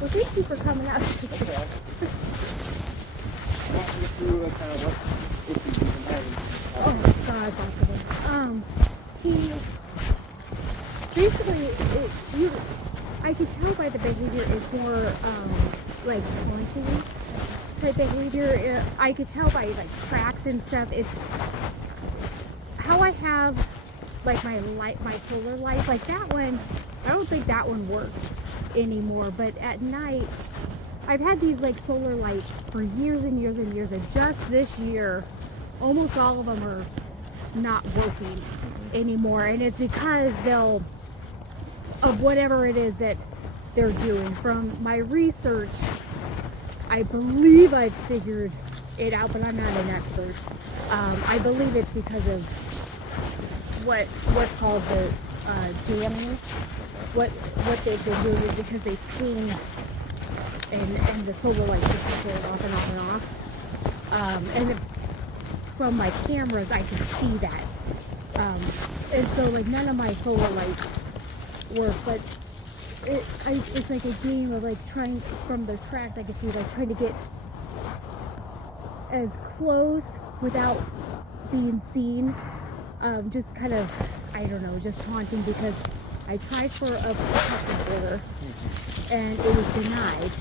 Well, thank you for coming out. Okay. Walk me through kind of what issues you've been having. Oh God, lots of them. He basically, I could tell by the behavior is more like taunting type behavior. I could tell by like cracks and stuff. It's how I have like my solar light, like that one. I don't think that one works anymore. But at night, I've had these like solar lights for years and years and years, and just this year, almost all of them are not working anymore, and it's because of whatever it is that they're doing. From my research, I believe I've figured it out, but I'm not an expert. I believe it's because of what's called the jamming. What they've been doing is because they ping and the solar light just goes off and off and off. And from my cameras, I can see that. And so like none of my solar lights work, but it's like a game of like trying from the tracks. I can see like trying to get as close without being seen. Just kind of, I don't know, just taunting, because I tried for a protective order and it was denied.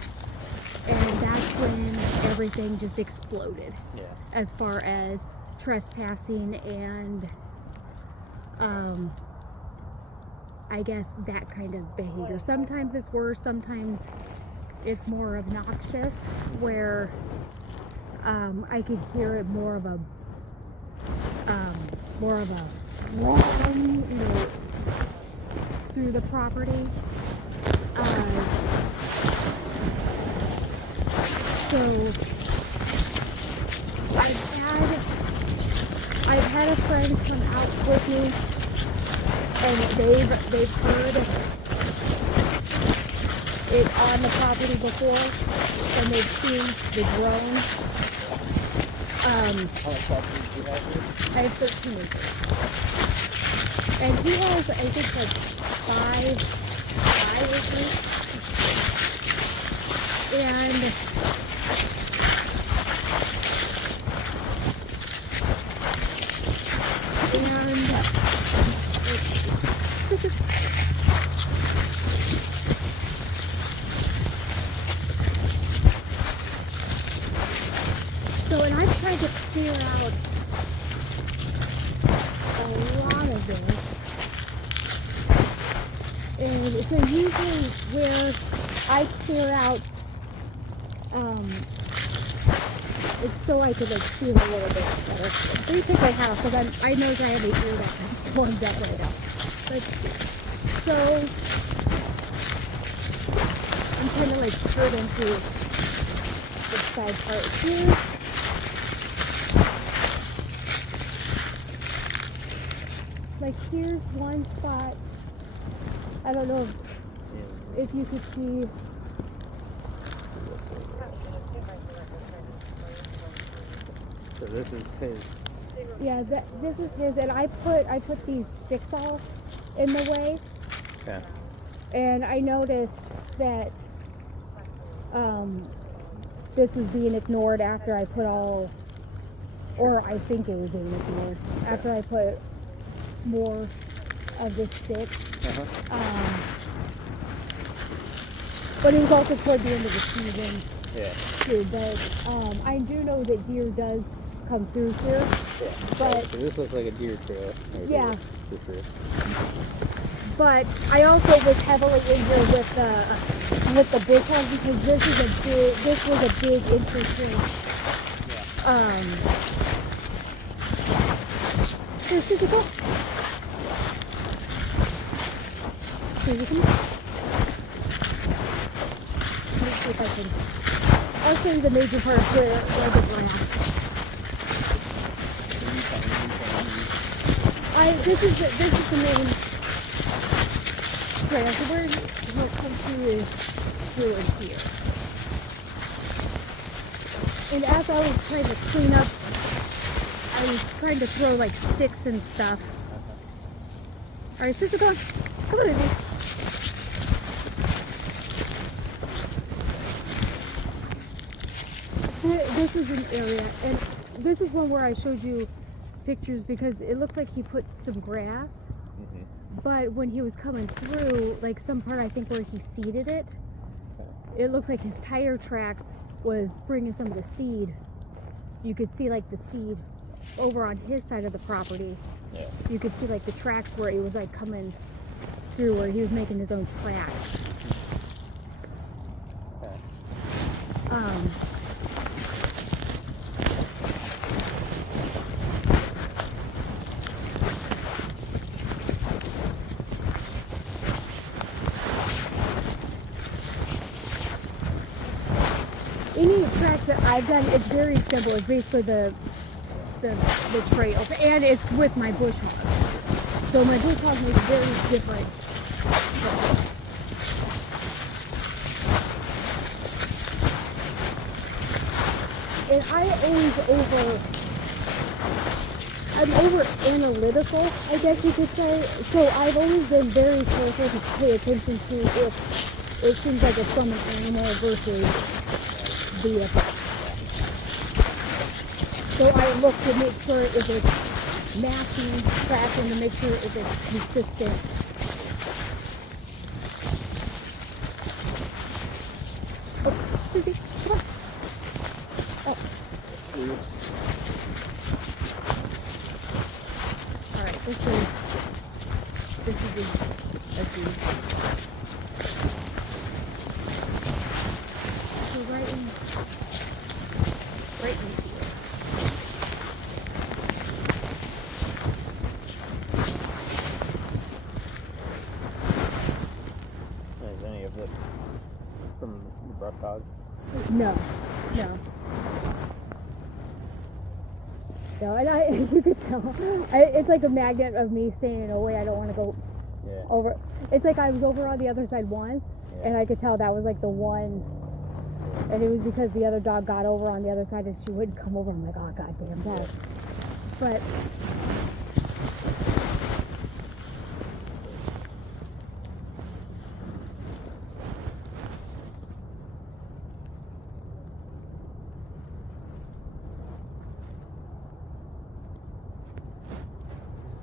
And that's when everything just exploded. Yeah. As far as trespassing and I guess that kind of behavior. Sometimes it's worse, sometimes it's more obnoxious, where I could hear it more of a run, through the property. So I've had a friend come out with me, and they've heard it on the property before, and they've seen the drone. How much property do you have here? I have 13 acres. And he has, I think, like five acres. And so, and I've tried to clear out a lot of this. And so usually where I clear out, it's so I could like see a little bit better. Let me take my hat off, because I know I have an ear that's formed up right now. Let's see. So I'm kind of like put into the side part here. Like here's one spot. I don't know if you could see. So this is his. Yeah, this is his, and I put these sticks all in the way. Okay. And I noticed that this was being ignored after I put all, or I think it was being ignored after I put more of the sticks. But it was also toward the end of the season. Yeah. Too, but I do know that deer does come through here. Yeah. But so this looks like a deer trail. yeah. For sure. But I also was heavily in here with the bush hogs, because this was a big interesting. Yeah. Here's physical. Let's see if I can. I'll show you the major parts where the grass. This is the main trail. So where he'll come through is through in here. And as I was trying to clean up, I was trying to throw like sticks and stuff. Alright, sister, come on in. this is an area, and this is one where I showed you pictures because it looks like he put some grass. But when he was coming through, like some part I think where he seeded it, it looks like his tire tracks was bringing some of the seed. You could see like the seed over on his side of the property. Yeah. You could see like the tracks where he was like coming through, where he was making his own tracks. Okay. Any tracks that I've done, it's very simple. It's basically the trails, and it's with my bush hog. So my bush hog makes very different tracks. And I'm over analytical, I guess you could say. So I've always been very careful to pay attention to if it seems like it's from an animal versus vehicle. So I look to make sure if it's matching, tracking, to make sure if it's consistent. Oh, Susie, come on. Oh. All right, this is a deed. So right in here. Is any of this from the brush hog? No. No, and you could tell. It's like a magnet of me staying away. I don't want to go over. It's like I was over on the other side once, and I could tell that was like the one. And it was because the other dog got over on the other side and she wouldn't come over. I'm like, oh, goddamn dog. But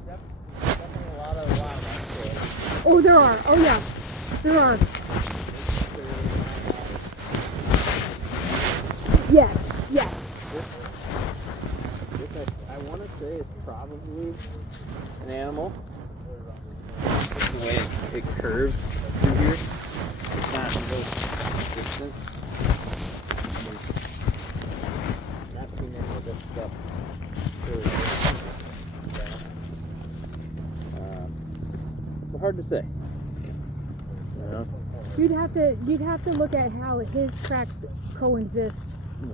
Definitely a lot of wildlife. oh, there are. Oh yeah, there are. Yes. I want to say it's probably an animal. Just the way it curves through here. It's not real consistent. Not seen any of this stuff. It's hard to say. You know? You'd have to look at how his tracks coexist Yeah.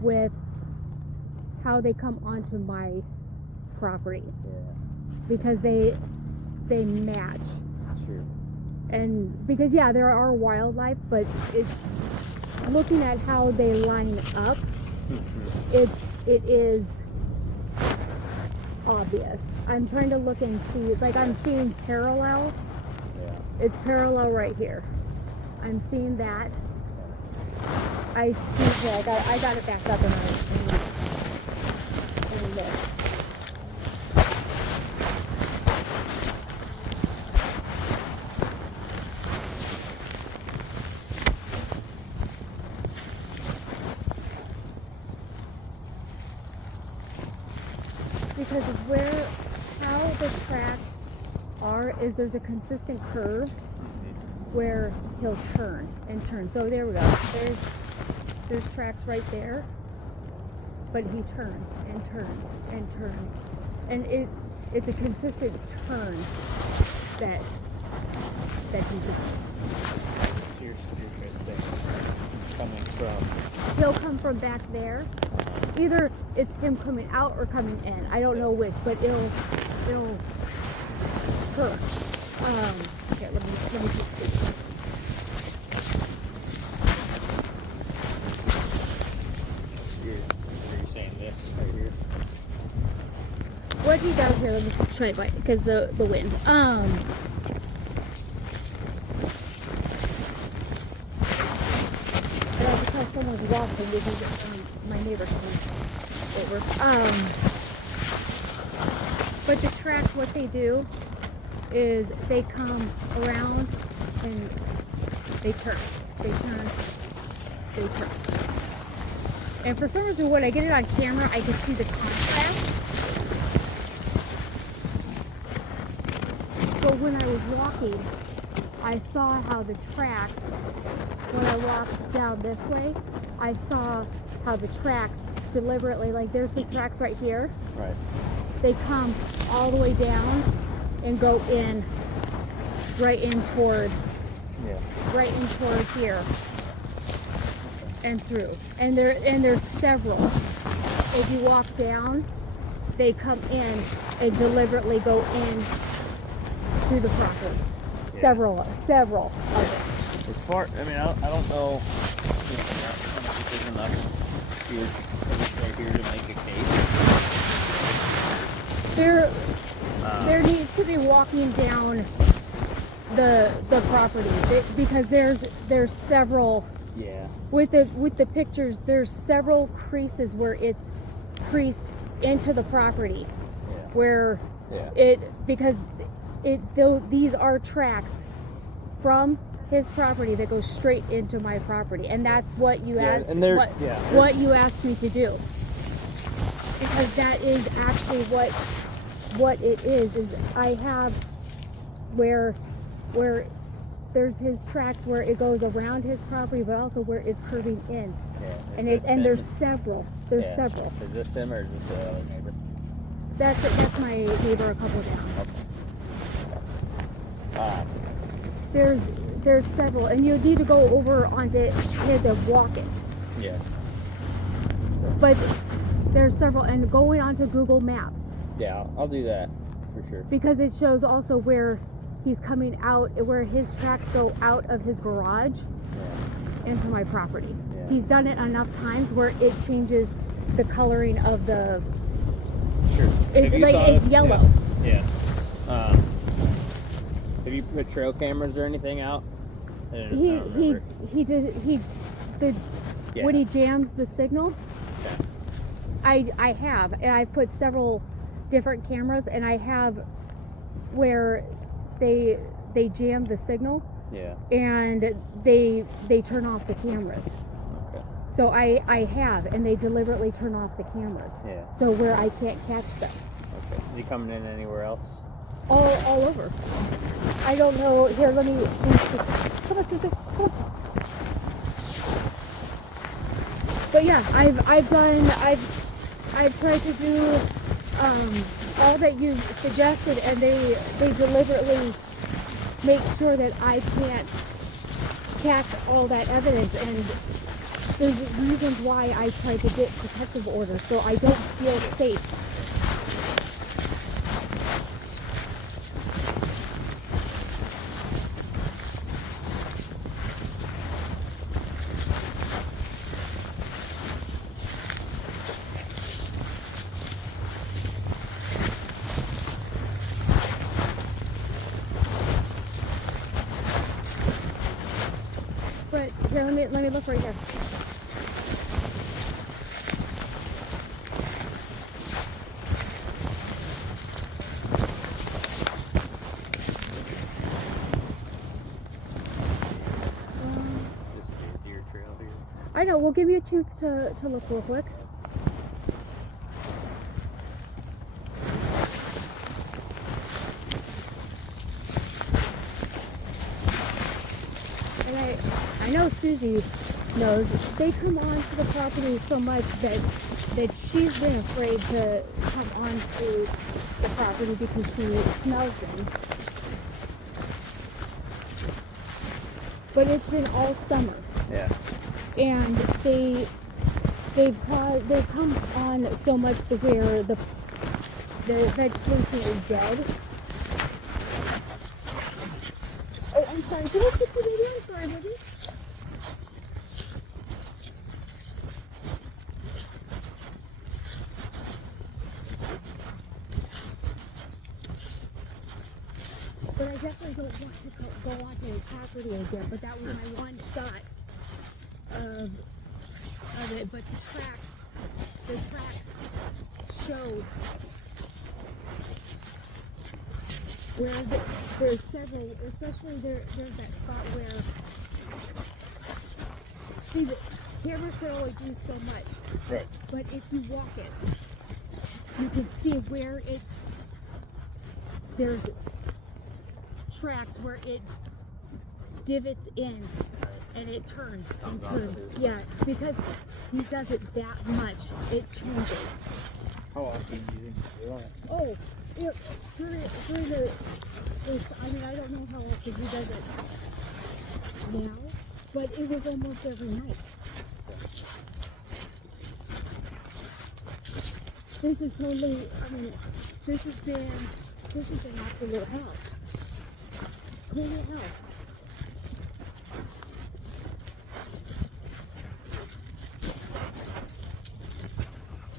with how they come onto my property, Yeah. because they match. Sure. And because there are wildlife, but it's looking at how they line up. It is obvious. I'm trying to look and see, like I'm seeing parallel. Yeah. It's parallel right here. I'm seeing that. I see here. I got it back up and look. Because how the tracks are is there's a consistent curve where he'll turn and turn. So there we go. There's tracks right there, but he turns and turns and turns, and it's a consistent turn that he does. You're coming from. He'll come from back there. Either it's him coming out or coming in. I don't know which, but it'll turn. Okay, let me see. You're saying this right here. What he does here, let me show you because the wind. And I can tell someone's walking because my neighbor came over. But the tracks, what they do is they come around and they turn. They turn. They turn. And for some reason, when I get it on camera, I can see the contrast. But when I was walking, I saw how the tracks, when I walked down this way, I saw how the tracks deliberately, like there's the tracks right here. Right. They come all the way down and go in, right in toward here and through. And there's several. If you walk down, they come in and deliberately go in to the property. Yeah. Several of them. As far, I mean, I don't know how much it is enough here, right here to make a case. There needs to be walking down the property because there's several. Yeah. With the pictures, there's several creases where it's creased into the property, where these are tracks from his property that go straight into my property, and that's what you asked. What you asked me to do, because that is actually what it is I have where there's his tracks where it goes around his property, but also where it's curving in. Yeah. And there's several. There's several. Is this him or is this the other neighbor? That's my neighbor a couple down. Okay. There's several, and you need to go over onto his and walk it. Yeah. But there's several, and going onto Google Maps. Yeah, I'll do that for sure. Because it shows also where he's coming out, where his tracks go out of his garage into my property. Yeah. He's done it enough times where it changes the coloring of the. Sure. It's yellow. Yeah. Have you put trail cameras or anything out? When he jams the signal. Yeah. I have, and I've put several different cameras, and I have where they jam the signal. Yeah. And they turn off the cameras. Okay. So I have, and they deliberately turn off the cameras. Yeah. So where I can't catch them. Okay. Is he coming in anywhere else? All over. I don't know. Here, let me come on, Susan. Come on. But yeah, I've tried to do all that you suggested, and they deliberately make sure that I can't catch all that evidence, and there's reasons why I try to get protective orders so I don't feel safe. But here, let me look right here. This is a deer trail here. I know. We'll give you a chance to look real quick. I know Susie knows they come onto the property so much that she's been afraid to come onto the property because she smells them. But it's been all summer. Yeah. And they've come on so much to where the vegetation is dead. Oh, I'm sorry. Can I put you in? I'm sorry, baby. But I definitely don't want to go onto the property again. But that was my one shot of it. But the tracks the tracks showed where there's several, especially there's that spot where, see, the cameras can only do so much, Right. but if you walk it, you can see where there's tracks where it divots in and it turns and Comes off turns. of it. Yeah, because he does it that much, it changes. How often do you think you do that? Oh, for I mean, I don't know how often he does it now, but it was almost every night. This is totally, I mean, this has been absolute hell. Total hell.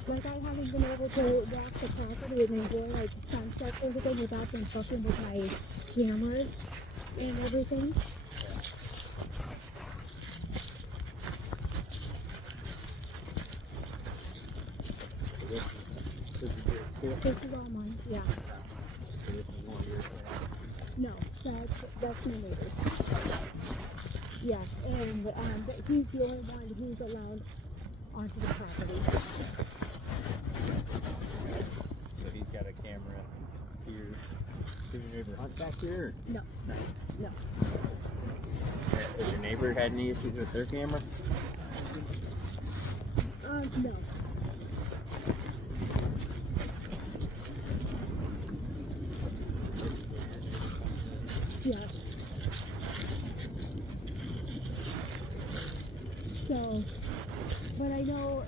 Like, I haven't been able to walk the property and enjoy, like, sunset or everything without them fucking with my cameras and everything. This is yours too? This is all mine, yeah. So this is one of yours. No, that's my neighbor's. Yeah, and but he's the only one who's allowed onto the property. So he's got a camera here. Does your neighbor hunt back here? No, No. no. Has your neighbor had any issues with their camera? No. Yeah. So, but I know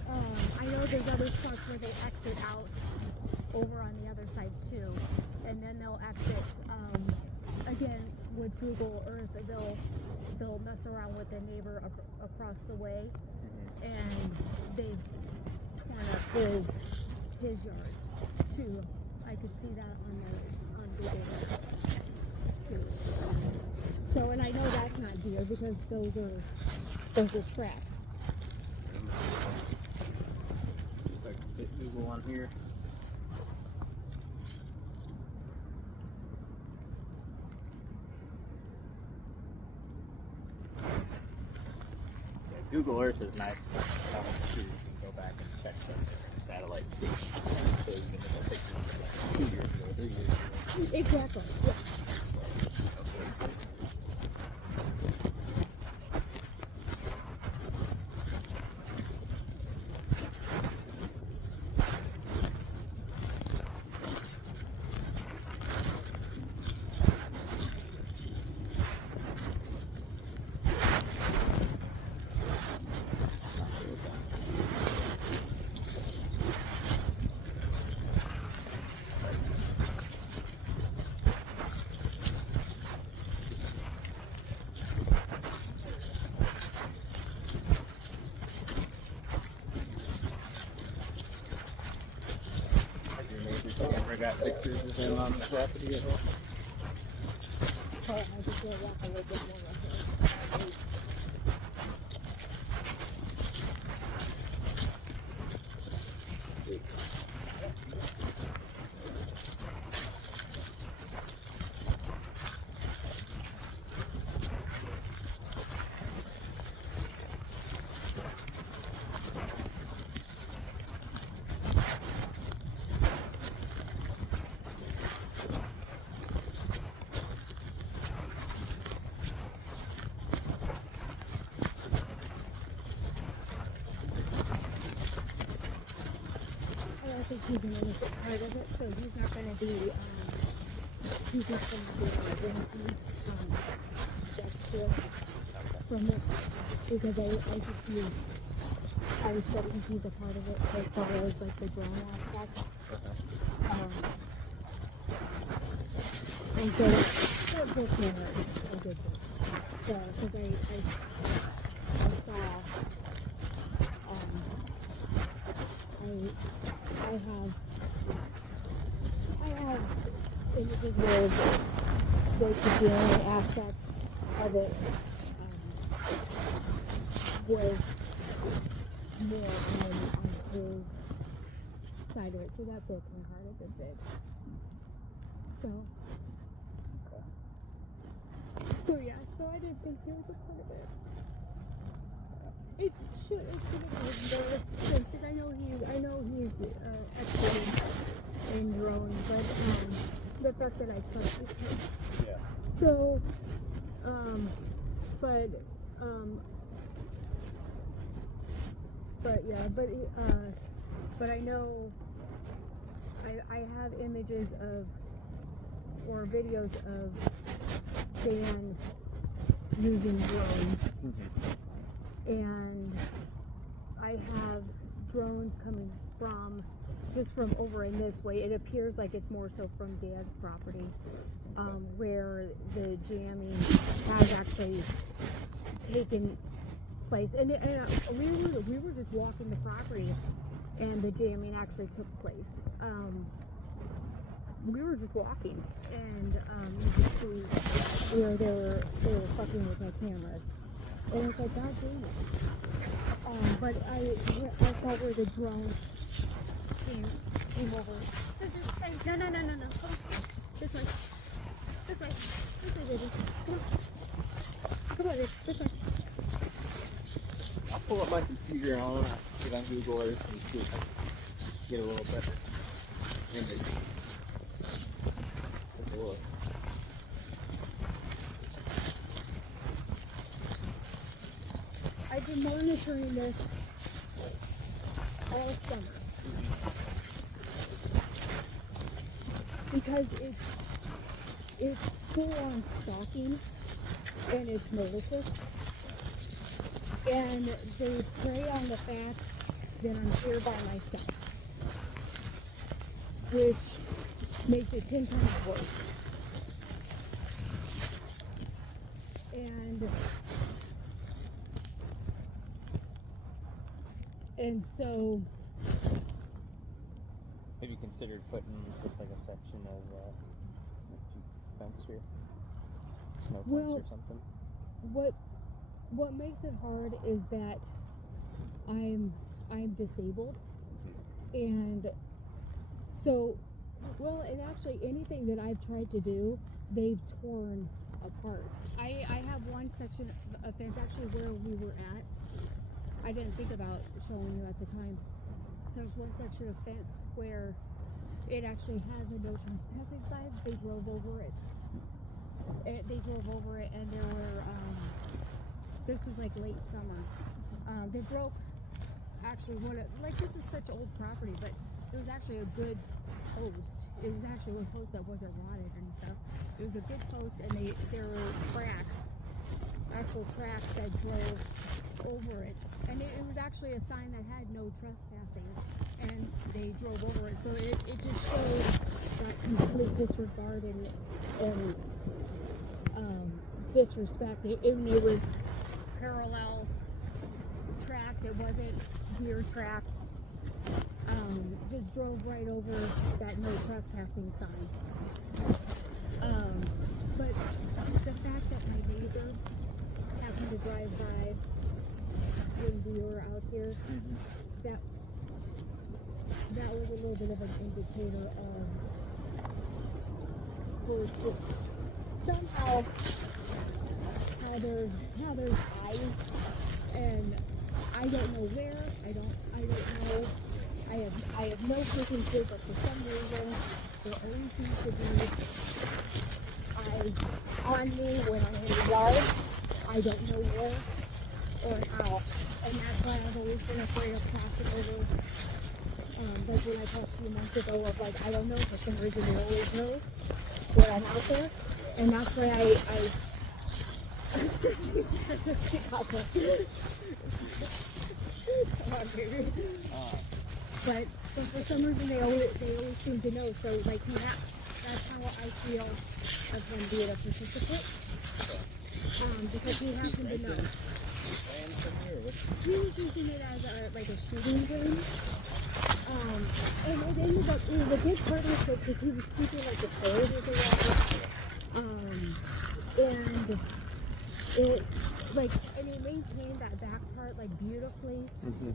there's other spots where they exit out over on the other side too, and then they'll exit again with Google Earth. They'll mess around with the neighbor across the way, and they've torn up his yard too. I could see that on Google Earth too. So, and I know that's not deer because those are tracks. Like hit Google on here. Yeah, Google Earth is nice. You can go back and check the satellite station. So you can look at pictures from like 2 years ago, 3 years ago. Exactly. Yeah. Has your neighbor's camera got pictures of him on the property at all? Oh, I just want to walk a little bit more right here. I don't think he's an innocent part of it, so he's not going to be, like anything, that's good from it, because I think I was studying he's a part of it, as far as like the drone aspect. And so, that book was a good book. So, because I saw, I have images where they could do any aspect of it was more on his side of it, so that broke my heart a good bit. So, yeah, so I didn't think he was a part of it. It should have been more because I know he's expert in drones, but the fact that I trusted him. Yeah. So, but I know I have images of or videos of Dan using drones, and I have drones coming from just from over in this way. It appears like it's more so from Dad's property, where the jamming has actually taken place. And we were just walking the property, and the jamming actually took place. We were just walking, and you could see where they were fucking with my cameras, and it's like, God damn it. But I saw where the drone came over. No. Come on. This way. This way, baby. Come on. Come on, baby. This way. I'll pull up my computer and I'll get on Google Earth and see if I can get a little better image. Take a look. I've been monitoring this all summer because it's full on stalking and it's malicious, and they prey on the fact that I'm here by myself, which makes it 10 times worse. And so Have you considered putting just like a section of fence here? Snow fence Well, or something? what makes it hard is that I'm disabled, and so and actually anything that I've tried to do, they've torn apart. I have one section of fence actually where we were at. I didn't think about showing you at the time. There's one section of fence where it actually has a no trespassing sign. They drove over it. And there were, this was like late summer. They broke, actually, this is such old property, but it was actually a good post. It was actually a post that wasn't rotted and stuff. It was a good post, and there were actual tracks that drove over it. And it was actually a sign that had no trespassing, and they drove over it. So it just showed that complete disregard and disrespect. It was parallel tracks. It wasn't deer tracks. Just drove right over that no trespassing sign. But the fact that my neighbor happened to drive by when we were out here, that was a little bit of an indicator of somehow how there's eyes, and I don't know where. I don't know. I have no freaking clue, but for some reason there always seems to be eyes on me when I'm in the yard. I don't know where or how, and that's why I've always been afraid of crossing over. Like when I talked a few months ago of like, I don't know, for some reason they always know when I'm out there, and that's why I come on, baby. But for some reason they always seem to know. So like that's how I feel of him being a participant. Because he happened to know. He was using it as like a shooting game. And it ended up, it was a good partnership because he was keeping like the players around. And like, and he maintained that back part like beautifully.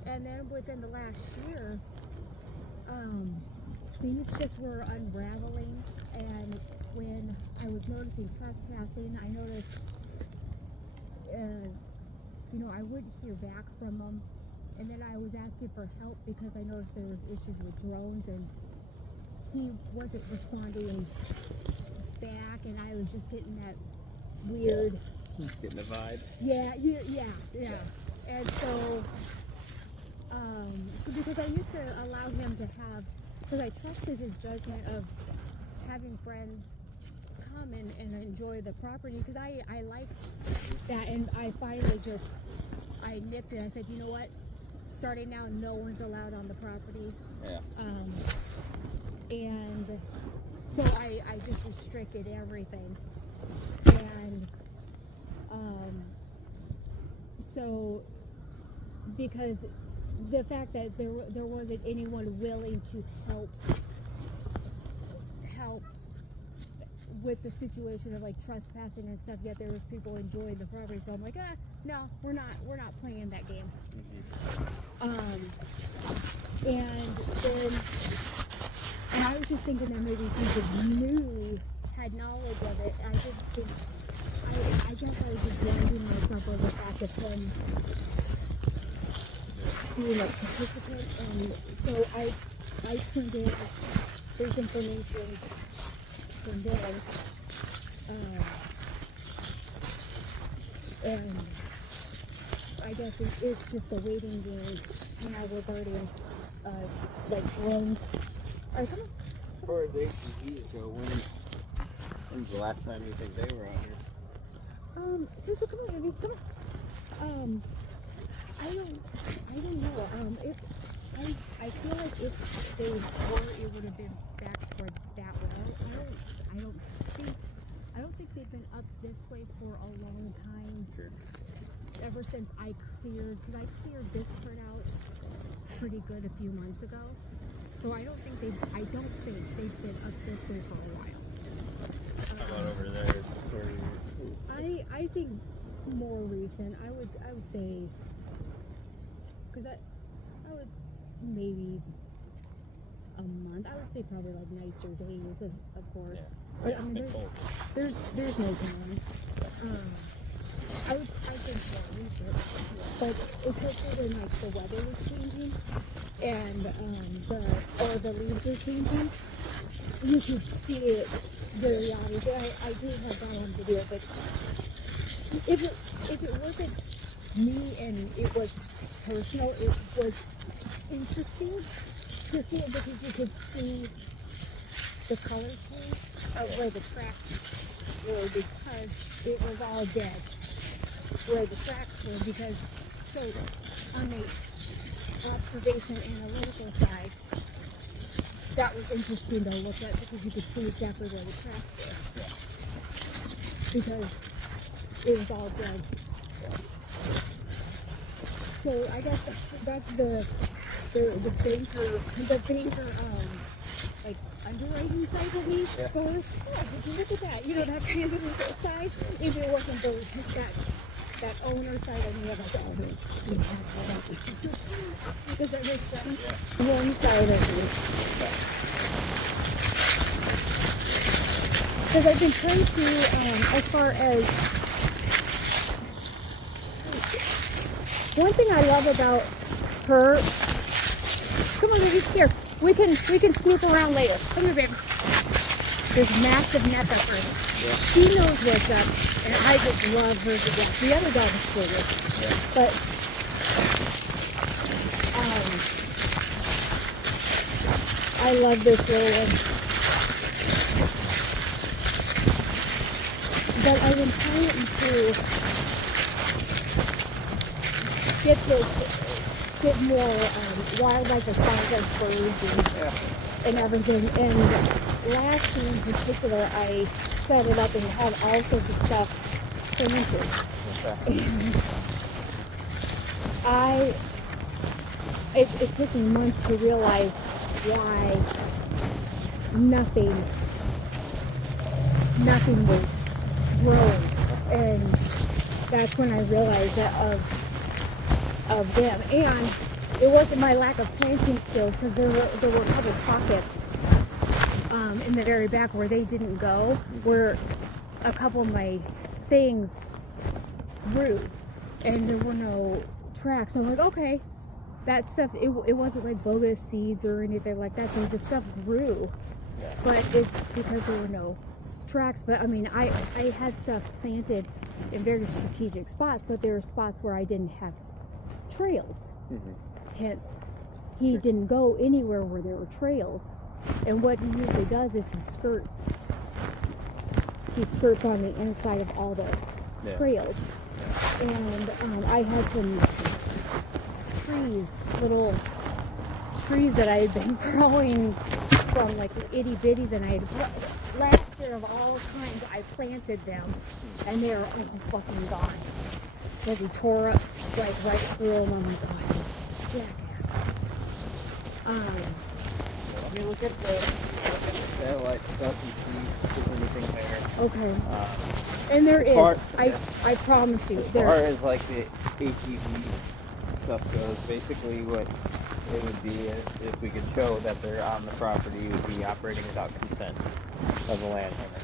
And then within the last year, things just were unraveling. And when I was noticing trespassing, I noticed, you know, I wouldn't hear back from him. And then I was asking for help because I noticed there was issues with drones, and he wasn't responding back, and I was just getting that weird. Getting the vibe. Yeah. And so, because I used to allow him to have, because I trusted his judgment of having friends come and enjoy the property, because I liked that, and I finally just, I nipped it. I said, you know what? Starting now, no one's allowed on the property. Yeah. And so I just restricted everything. And so because the fact that there wasn't anyone willing to help with the situation of like trespassing and stuff, yet there was people enjoying the property. So I'm like, no, we're not playing that game. And then, and I was just thinking that maybe he had knowledge of it. I just think, I guess I was just blinding myself on the fact of him being a participant. And so I turned in this information from them. And I guess it's just a waiting game now regarding like drones. Alright, come on. As far as ATVs go, when's the last time you think they were out here? Sister, come on, baby, come on. I don't know. I feel like if they were, it would have been back toward that way. I don't think they've been up this way for a long time. Sure. Ever since I cleared, because I cleared this part out pretty good a few months ago. So I don't think they've been up this way for a while. How about over there? I think more recent. I would say, because I would maybe a month. I would say probably like nicer days, of course. Yeah. But I mean, there's no going. I would think more recent, but especially when like the weather was changing and the leaves are changing, you could see it very obviously. I do have that on video, but if it wasn't me and it was personal, it was interesting to see it because you could see the color change of where the tracks were because it was all dead. Where the tracks were, because so on the observation analytical side, that was interesting to look at because you could see exactly where the tracks were because it was all dead. So I guess that's the banker like underwriting side of me goes, oh, would you look at that? You know, that kind of side. If it wasn't that owner side, I mean, like, oh, you know, does that make sense? Yeah. One side of it. Because I've been trying to, as far as, one thing I love about her, come on, baby, here, we can snoop around later. Come here, baby. There's massive net up her. Yeah. She knows what's up, and I just love her to death. The other dog is bigger, but I love this little one. But I've been trying to get more wildlife as far as birds and everything. And last year in particular, I set it up and had all sorts of stuff planted. And it took me months to realize why nothing was growing. And that's when I realized that of them. And it wasn't my lack of planting skills, because there were a couple pockets in the very back where they didn't go, where a couple of my things grew and there were no tracks. I'm like, okay, that stuff, it wasn't like bogus seeds or anything like that, so the stuff grew, but it's because there were no tracks. But I mean, I had stuff planted in very strategic spots, but there were spots where I didn't have trails. Hence, he didn't go anywhere where there were trails. And what he usually does is he skirts on the inside of all the trails. And I had some little trees that I had been growing from like itty bitties, and I had last year of all kinds I planted them, and they're all fucking gone. Because he tore up like right through them. I'm like, oh, jackass. Let me look at the satellite stuff and see if there's anything there. Okay. And there far- is. I promise you. As far as like the ATV stuff goes, basically what it would be is if we could show that they're on the property, would be operating without consent of the landowner.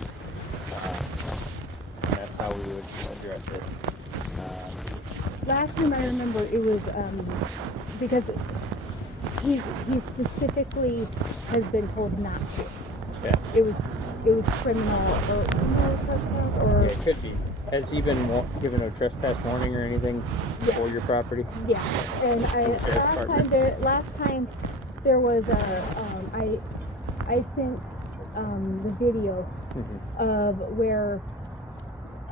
That's how we would address it. Last time I remember, it was because he specifically has been told not to. Yeah. It was criminal trespass, or Yeah, it could be. Has he been given a trespass warning or anything for your property? yeah. And last time there was I sent the video of where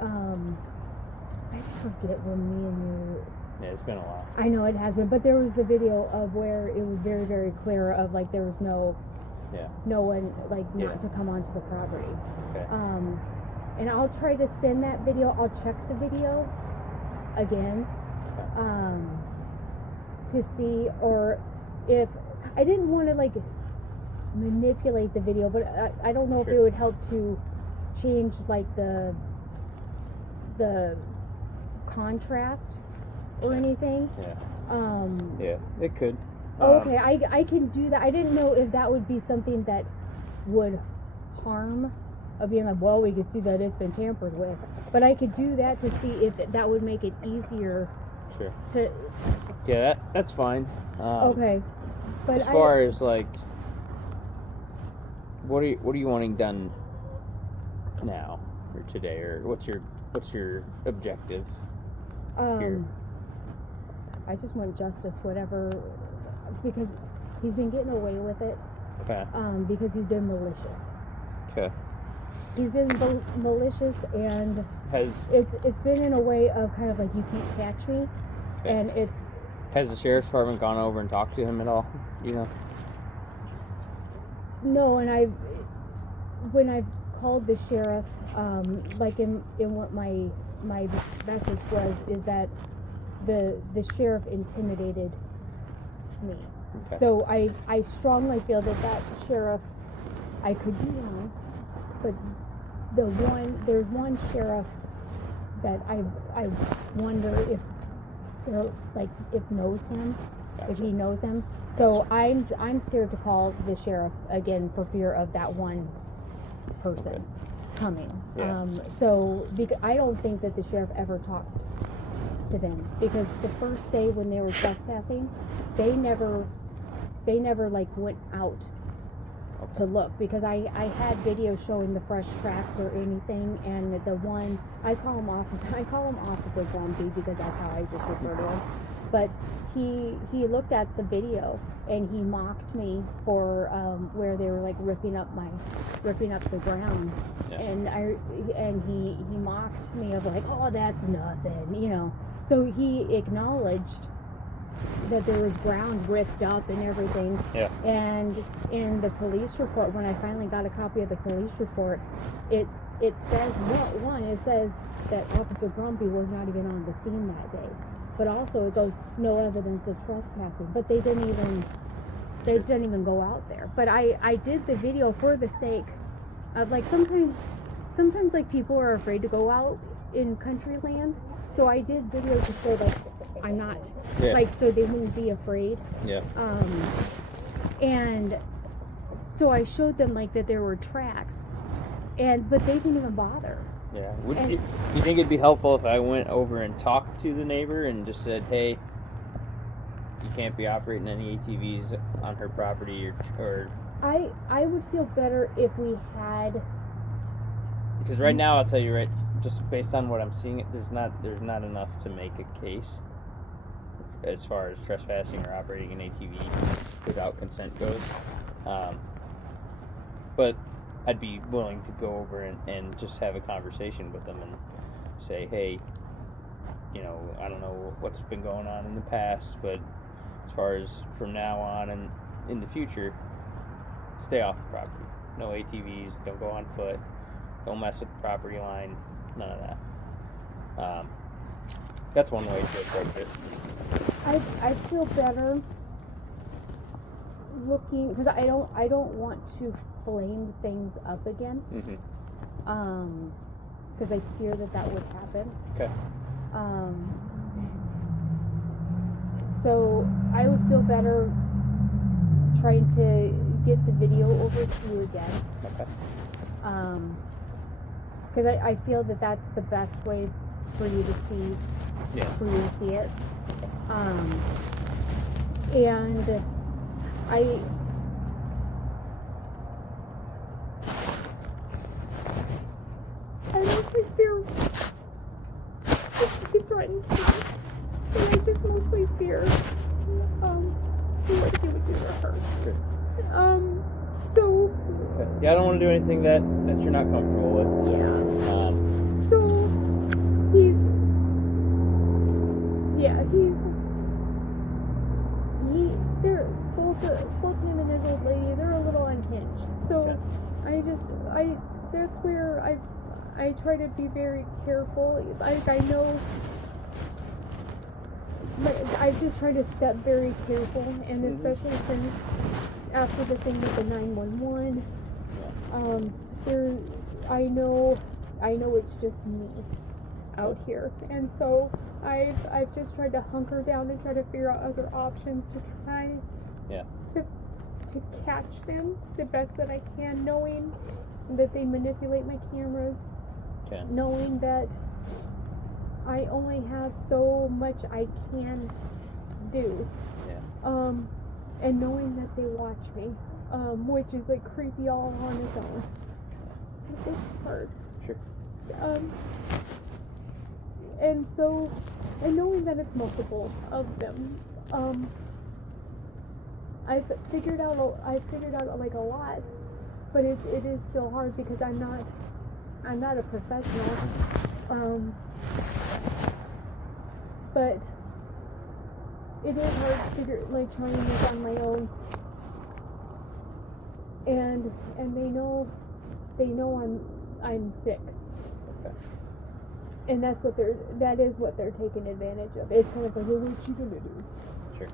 I forget when me and you. Yeah, it's been a while. I know it has been, but there was the video of where it was very, very clear of like there was no one like not to come onto the property. Okay. And I'll try to send that video. I'll check the video again, to see, or if I didn't want to like manipulate the video, but I don't know if it would help to change like the contrast or anything. Yeah, it could. Okay, I can do that. I didn't know if that would be something that would harm, of being like, well, we could see that it's been tampered with, but I could do that to see if that would make it easier. Sure. To Yeah, that's fine. okay, but as far as like, what are you wanting done now or today, or what's your objective here? I just want justice, whatever, because he's been getting away with it. Okay. Because he's been malicious. Okay. He's been malicious, and it's been in a way of kind of like, you can't catch me, and it's. Has the sheriff's department gone over and talked to him at all? You know. No, and when I've called the sheriff, like in what my message is that the sheriff intimidated me. Okay. So I strongly feel that sheriff, I could be wrong, but there's one sheriff that I wonder if they're like, if knows him. Gotcha. If he knows him. So I'm scared to call the sheriff again for fear of that one person coming. Yeah. So I don't think that the sheriff ever talked to them, because the first day when they were trespassing, they never like went out to look, because I had videos showing the fresh tracks or anything, and the one, I call him Officer Grumpy because that's how I just refer to him. But he looked at the video and he mocked me for where they were like ripping up the ground, and he mocked me of like, oh, that's nothing, you know. So he acknowledged that there was ground ripped up and everything. Yeah. And in the police report, when I finally got a copy of the police report, it says it says that Officer Grumpy was not even on the scene that day. But also it goes, no evidence of trespassing. But they didn't even go out there. But I did the video for the sake of, like, sometimes like people are afraid to go out in country land. So I did video to show like I'm not Yeah. like so they wouldn't be afraid. Yeah. And so I showed them like that there were tracks, but they didn't even bother. Yeah. Would And- you think it'd be helpful if I went over and talked to the neighbor and just said, hey, you can't be operating any ATVs on her property, or I would feel better if we had. because right now I'll tell you right, just based on what I'm seeing, there's not enough to make a case as far as trespassing or operating an ATV without consent goes. But I'd be willing to go over and just have a conversation with them and say, hey, you know, I don't know what's been going on in the past, but as far as from now on and in the future, stay off the property. No ATVs, don't go on foot, don't mess with the property line, none of that. That's one way to approach it. I feel better looking because I don't want to flame things up again. Mm-hmm. Because I fear that would happen. Okay. So I would feel better trying to get the video over to you again. Okay. Because I feel that that's the best way for you to see. Yeah. For you to see it. And I mostly fear he threatened me. And I just mostly fear what he would do to her. Sure. So Okay. Yeah, I don't want to do anything that you're not comfortable with, or so they're both him and his old lady, they're a little unhinged. So Okay. that's where I try to be very careful. I know I just try to step very careful, and Mhm. especially since after the thing with the 911, I know it's just me out here, and so I've just tried to hunker down and try to figure out other options to try to catch them the best that I can, knowing that they manipulate my cameras, okay. knowing that I only have so much I can do. Yeah. And knowing that they watch me, which is like creepy all on its own. It's hard. Sure. And so, and knowing that it's multiple of them, I've figured out like a lot, but it is still hard because I'm not a professional. But it is hard to figure, like, trying this on my own. And they know I'm sick. Okay. And that is what they're taking advantage of. It's kind of like, well, what's she gonna do? Sure.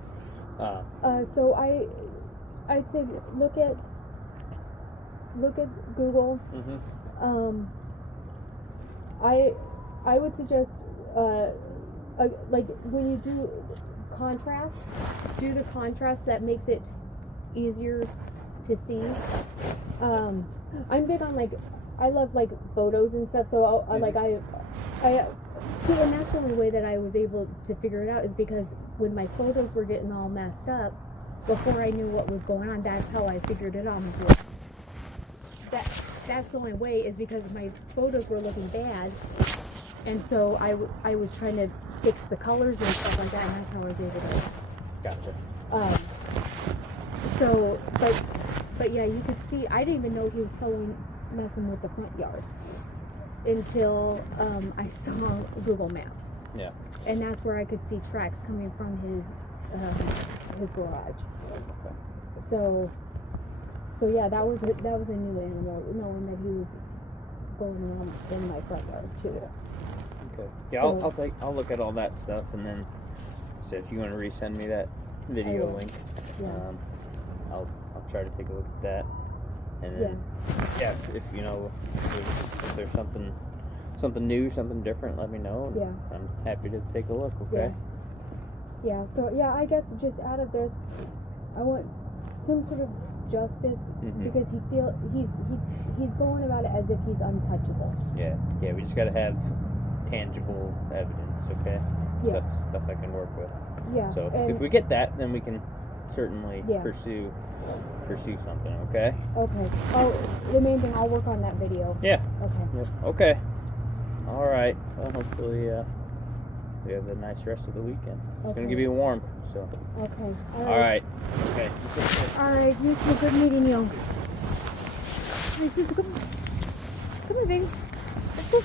So I'd say look at Google. Mm-hmm. I would suggest like when you do contrast, do the contrast that makes it easier to see. I'm big on I love photos and stuff, so I see, and that's the only way that I was able to figure it out is because when my photos were getting all messed up, before I knew what was going on, that's how I figured it out. That's the only way, is because my photos were looking bad, and so I was trying to fix the colors and stuff like that, and that's how I was able to. Gotcha. So, but yeah, you could see, I didn't even know he was messing with the front yard until I saw Google Maps. Yeah. And that's where I could see tracks coming from his garage. Okay. So yeah, that was a new animal, knowing that he was going around in my front yard too. Okay. Yeah, So- I'll look at all that stuff, and then so if you want to resend me that video will. link, Yeah. I'll try to take a look at that, and then if you know if there's something something new, something different, let me know. And Yeah. I'm happy to take a look. Okay. Yeah. So yeah, I guess just out of this, I want some sort of justice Mhm. because he's going about it as if he's untouchable. Yeah. Yeah. We just gotta have tangible evidence. Okay. Yeah. Stuff I can work with. Yeah. So and, if we get that, then we can certainly Yeah. pursue something. Okay. okay. Oh, the main thing, I'll work on that video. Yeah. Okay. Yep. Okay. All right. Well, hopefully we have a nice rest of the weekend. It's gonna Okay. be warm. So. Okay. All right. Okay. All right. You too. Good meeting you. Hey, sister, come here, baby. Let's go.